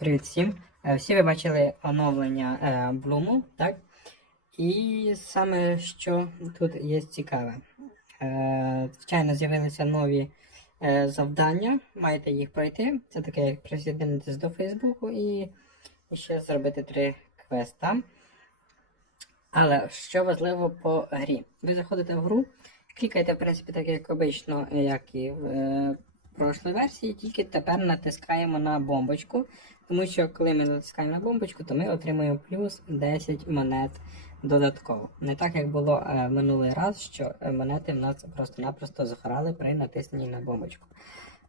Привіт всім. Е, Всі ви бачили оновлення е, Блуму, так? І саме що тут є цікаве. Е, Звичайно, з'явилися нові е, завдання, маєте їх пройти. Це таке, як присоединитись до Фейсбуку і, ще зробити три квеста. Але що важливо по грі? Ви заходите в гру, клікаєте, в принципі, так як обично, як і в е, прошлій версії, тільки тепер натискаємо на бомбочку. Тому що коли ми натискаємо на бомбочку, то ми отримуємо плюс 10 монет додатково. Не так, як було е, минулий раз, що е, монети в нас просто-напросто згорали при натисненні на бомбочку.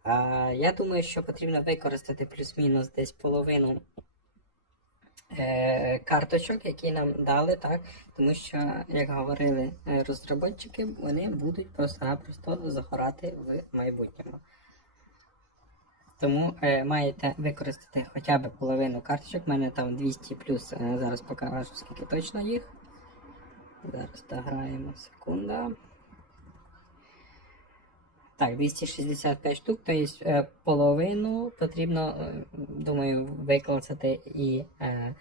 Е, я думаю, що потрібно використати плюс-мінус десь половину е, карточок, які нам дали, так? Тому що, як говорили е, розробники, вони будуть просто-напросто загорати в майбутньому. Тому е, маєте використати хоча б половину карточок. У мене там 200 плюс. Е, зараз покажу, скільки точно їх. Зараз дограємо секунда. Так, 265 штук, тобто е, половину потрібно, е, думаю, використати і е,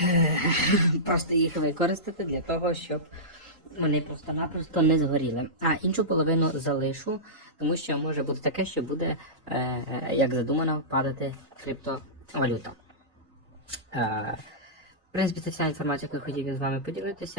просто їх використати для того, щоб вони просто-напросто не згоріли. А іншу половину залишу, тому що може бути таке, що буде, е, як задумано, падати криптовалюта. Е, в принципі, це вся інформація, яку я хотів з вами поділитися.